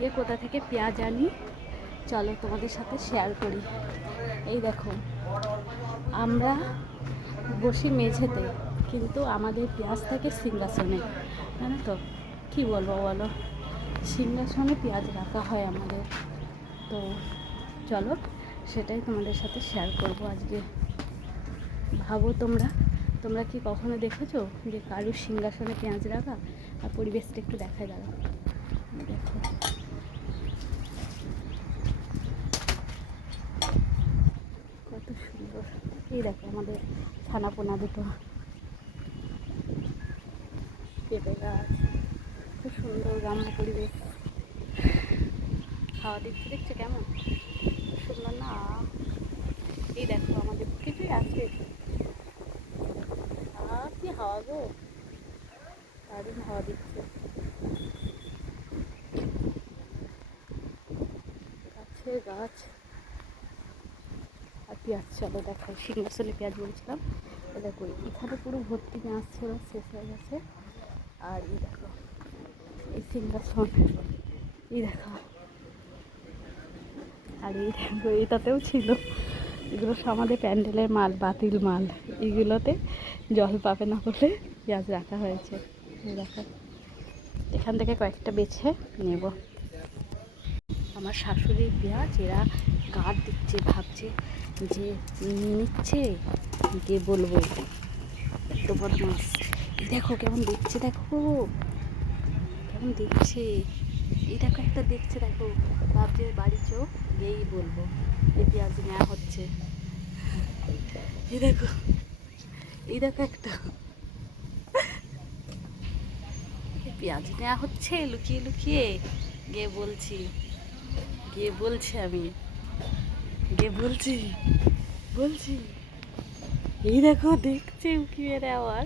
আজকে কোথা থেকে পেঁয়াজ আনি, চলো তোমাদের সাথে শেয়ার করি। এই দেখো, আমরা বসি মেঝেতে, কিন্তু আমাদের পেঁয়াজ থাকে সিংহাসনে, জানো তো? কী বলব বলো? সিংহাসনে পেঁয়াজ রাখা হয় আমাদের। তো চলো, সেটাই তোমাদের সাথে শেয়ার করব আজকে। ভাবো তোমরা তোমরা কি কখনো দেখেছ যে কারুর সিংহাসনে পেঁয়াজ রাখা আর পরিবেশটা একটু দেখায় দাঁড়া দেখো কত সুন্দর এই দেখো আমাদের ছানাপোনা দুটো। পেঁপে গাছ, খুব সুন্দর গ্রাম্য পরিবেশ। খাওয়া দিচ্ছে, দেখছ কেমন? সুন্দর না? এই দেখো আমাদের কিছুই আছে আর কি হাওয়া গো? দারুণ হাওয়া দিচ্ছে। গাছে গাছ। আর পেঁয়াজ চলো দেখো সিংহাসনে পেঁয়াজ বলছিলাম। দেখো, এখানে পুরো ভর্তি পেঁয়াজ ছিল, শেষ হয়ে গেছে। আর এই দেখো, এই সিংহাসন এই দেখো। আর এই দেখো, এটাতেও ছিল। এগুলো আমাদের প্যান্ডেলের মাল, বাতিল মাল। এগুলোতে জল পাবে না বলে পেঁয়াজ রাখা হয়েছে। এই দেখো, এখান থেকে কয়েকটা বেছে নেব। আমার শাশুড়ির পেঁয়াজ, এরা গাঢ় দিচ্ছে, ভাবছে যে নিচ্ছে যে বলব? তো বদমাস এই দেখো কেমন দেখছে দেখো। কেমন দেখছে। এই দেখো একটা দেখছে দেখো। ভাবছে বাড়ি চোখ গিয়েই বলব। এই পেঁয়াজ নেওয়া হচ্ছে। এই দেখো এই দেখো একটা। পেঁয়াজ নেওয়া হচ্ছে লুকিয়ে লুকিয়ে। গিয়ে বলছি গিয়ে বলছি আমি। গিয়ে বলছি? বলছি। এই দেখো দেখছে উকি এর আবার